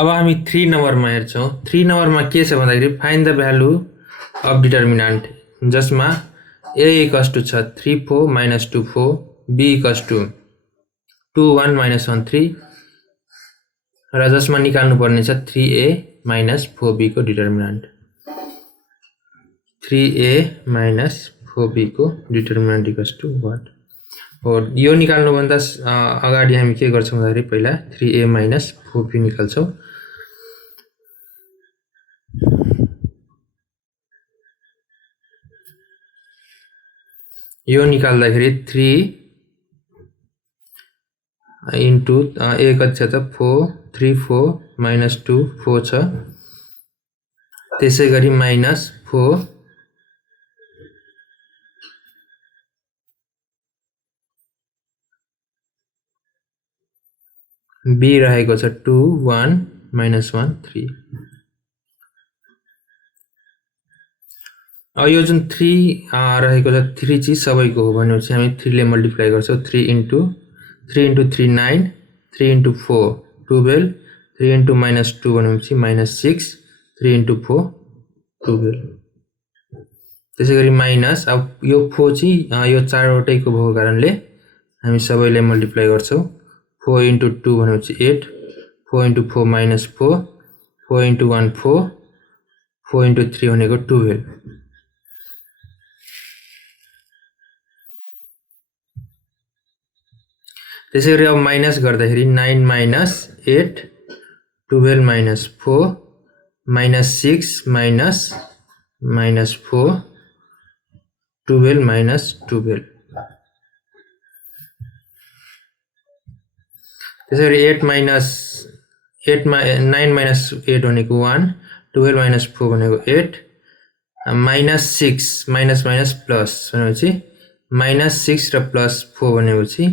अब हामी 3 नम्बरमा हेर्छौं 3 नम्बरमा के छ भन्दाखेरि find the value of determinant जसमा a इक्वल्स टु छ 3 4 minus 2 4 b equals to 2 1 minus 1 3 र जसमा निकाल्नु पर्ने छ 3a minus 4b को डिटर्मिनेन्ट 3a minus 4b को डिटर्मिनेन्ट इक्वल्स टु व्हाट हो यो निकाल्नु भन्दा अगाडि हामी के गर्छौं भन्दाखेरि पहिला 3a minus 4b निकाल्छौं यो निकाल्दाखेरि 3 into a कति छ त 4 3 4 minus 2 4 छ त्यसैगरी minus 4 b रहेको छ 2 1 minus 1 3 यो जुन 3 रहेको छ 3 चाहिँ सबैको हो भनेपछि हामी 3 ले मल्टिप्लाई गर्छौं 3 into 3 9 3 into 4 12 3 into minus 2 भनेपछि minus 6 3 into 4 12 त्यसैगरी माइनस अब यो 4 चाहिँ यो 4 वटैको भएको कारणले हामी सबैले मल्टिप्लाई गर्छौं 4 into 2 भनेपछि 8 4 into 4 minus 4 4 into 1 4 4 into 3 भनेको 12 त्यसैगरी अब माइनस गर्दाखेरि 9 minus 8 12 minus 4 minus 6 minus 4 12 minus 12 त्यसैगरी 8 minus 8 9 minus 8 भनेको 1 12 minus 4 भनेको 8 minus 6 minus minus plus भनेपछि minus 6 र plus 4 भनेपछि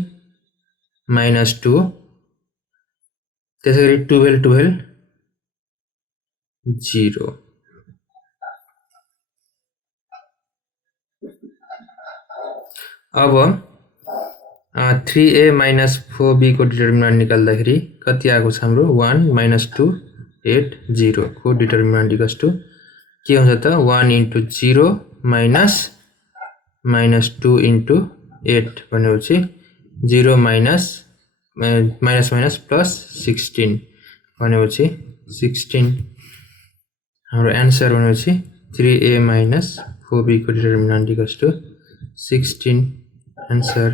minus 2 त्यसैगरी 12 12 0 अब 3a minus 4b को डिटर्मिनेन्ट निकाल्दाखेरि कति आएको छ हाम्रो 1 minus 2 8 0 को डिटर्मिनेन्ट इक्वल्स टु के हुन्छ त 1 into 0 minus 2 into 8 भनेपछि 0 minus plus 16 भनेपछि 16 हाम्रो आन्सर भनेपछि 3a minus 4b को डिटर्मिनेन्ट इक्वल्स टु 16 आन्सर